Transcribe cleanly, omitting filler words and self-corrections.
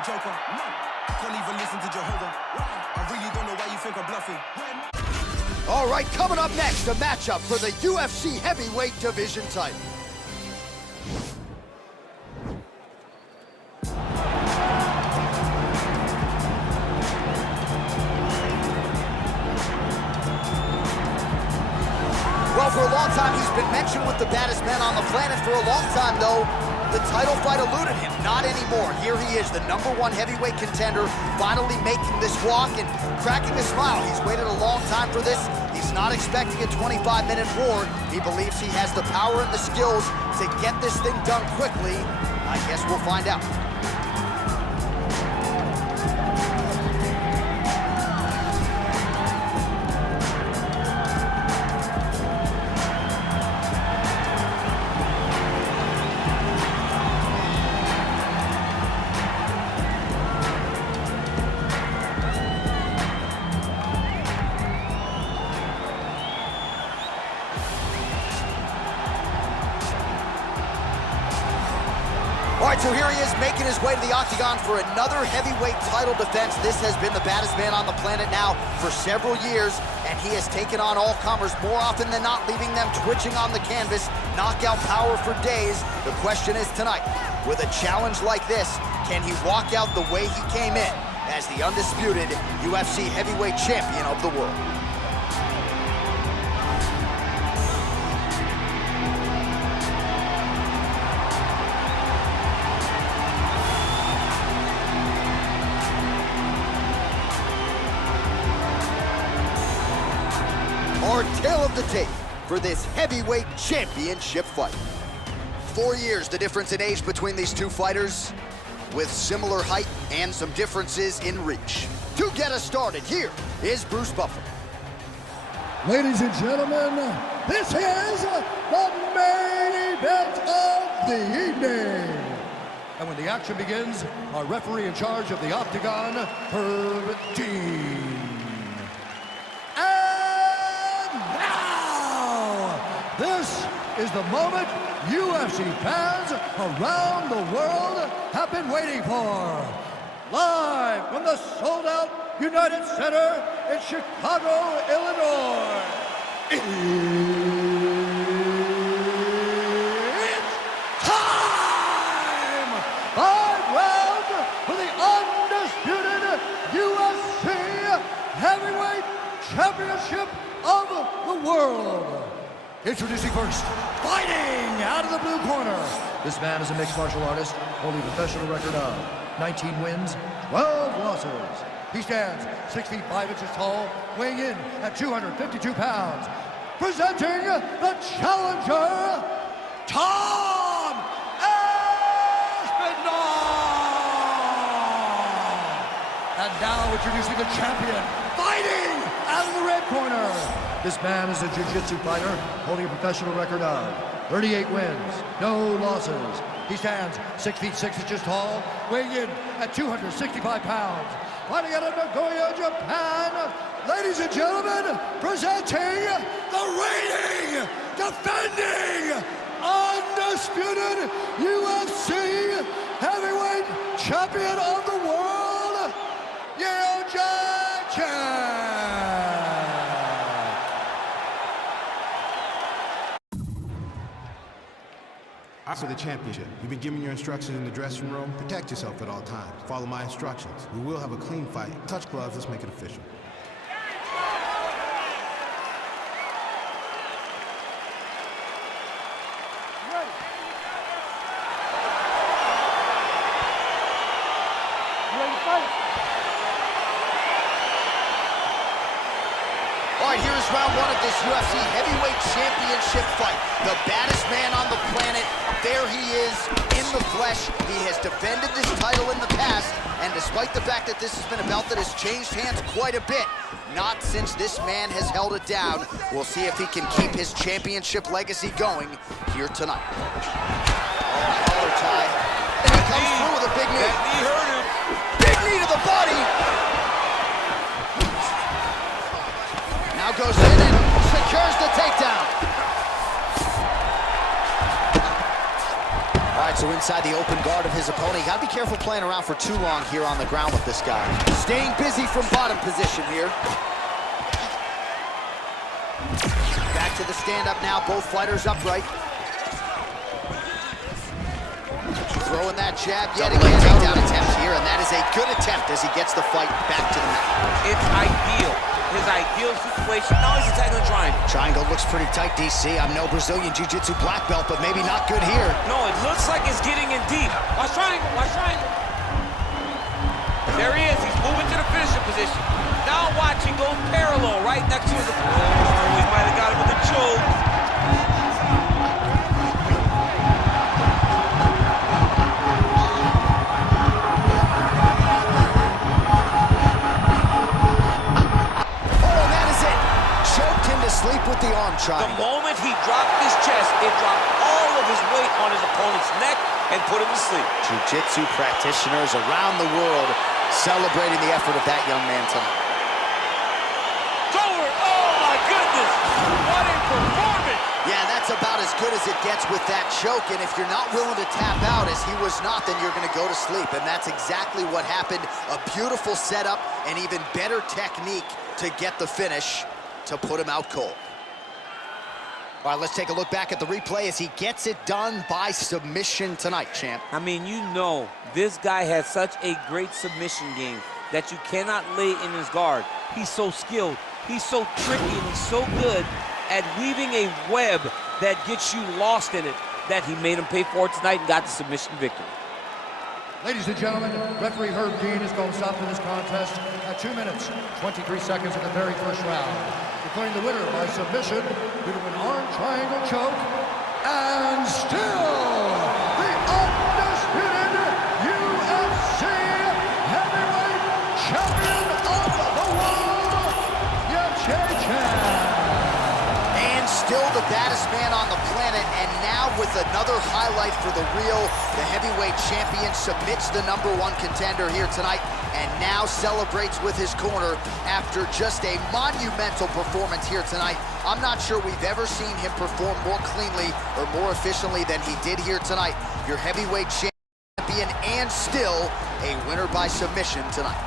a joker. No, can't even listen to Jehovah. I really don't know why you think I'm bluffing. All right, coming up next, a matchup for the UFC heavyweight division title. Well, for a long time, he's been mentioned with the baddest man on the planet. For a long time, though, the title fight eluded him. Not anymore. Here he is, the #1 heavyweight contender, finally making this walk and cracking a smile. He's waited a long time for this. He's not expecting a 25-minute war. He believes he has the power and the skills to get this thing done quickly. I guess we'll find out. All right, so here he is making his way to the octagon for another heavyweight title defense. This has been the baddest man on the planet now for several years, and he has taken on all comers more often than not, leaving them twitching on the canvas, knockout power for days. The question is tonight, with a challenge like this, can he walk out the way he came in as the undisputed UFC heavyweight champion of the world? Our tale of the tape for this heavyweight championship fight. 4 years, the difference in age between these two fighters, with similar height and some differences in reach. To get us started, here is Bruce Buffer. Ladies and gentlemen, this is the main event of the evening. And when the action begins, our referee in charge of the octagon, Herb Dean. This is the moment UFC fans around the world have been waiting for. Live from the sold-out United Center in Chicago, Illinois. It's time! 5 rounds for the undisputed UFC Heavyweight Championship of the world. Introducing first, fighting out of the blue corner. This man is a mixed martial artist, holding a professional record of 19 wins, 12 losses. He stands 6 feet 5 inches tall, weighing in at 252 pounds. Presenting the challenger, Tom Aspinall. And now introducing the champion, fighting out of the red corner. This man is a jiu-jitsu fighter holding a professional record of 38 wins, no losses. He stands 6 feet 6 inches tall, weighing in at 265 pounds. Fighting out of Nagoya, Japan, ladies and gentlemen, presenting the reigning, defending, undisputed UFC heavyweight champion of the world, Yale Jackson. For the championship. You've been given your instructions in the dressing room. Protect yourself at all times. Follow my instructions. We will have a clean fight. Touch gloves, let's make it official. All right, here is round 1 of this UFC heavyweight championship fight. The baddest man on the planet, there he is in the flesh. He has defended this title in the past, and despite the fact that this has been a belt that has changed hands quite a bit, not since this man has held it down. We'll see if he can keep his championship legacy going here tonight. Oh, collar tie. And he comes through with a big knee. That knee hurt him. Big knee to the body. Now goes in and secures the takedown. All right, So inside the open guard of his opponent. You gotta be careful playing around for too long here on the ground with this guy. Staying busy from bottom position here. Back to the stand-up now, both fighters upright. Throwing that jab yet again. Takedown attempt here, and that is a good attempt as he gets the fight back to the mat. It's ideal. His ideal situation. Now he's attacking the triangle. Triangle looks pretty tight, DC. I'm no Brazilian Jiu-Jitsu black belt, but maybe not good here. No, it looks like it's getting in deep. Watch triangle, watch triangle. There he is. He's moving to the finishing position. Now watch, he goes parallel right next to his opponent. Oh, he might have got him with a choke. Sleep with the arm triangle. The moment he dropped his chest, it dropped all of his weight on his opponent's neck and put him to sleep. Jiu-Jitsu practitioners around the world celebrating the effort of that young man tonight. Forward! Oh my goodness! What a performance! Yeah, that's about as good as it gets with that choke, and if you're not willing to tap out, as he was not, then you're gonna go to sleep, and that's exactly what happened. A beautiful setup and even better technique to get the finish to put him out cold. All right, let's take a look back at the replay as he gets it done by submission tonight, champ. I mean, you know, this guy has such a great submission game that you cannot lay in his guard. He's so skilled, he's so tricky, and he's so good at weaving a web that gets you lost in it that he made him pay for it tonight and got the submission victory. Ladies and gentlemen, referee Herb Dean is going to stop to this contest at 2 minutes, 23 seconds of the very first round, declaring the winner by submission due to an arm triangle choke, and still the undisputed UFC heavyweight champion of the world, Yachechen. And still the baddest man on the planet, and now with another highlight for the real, the heavyweight champion submits the #1 contender here tonight, and now celebrates with his corner after just a monumental performance here tonight. I'm not sure we've ever seen him perform more cleanly or more efficiently than he did here tonight. Your heavyweight champion, and still a winner by submission tonight.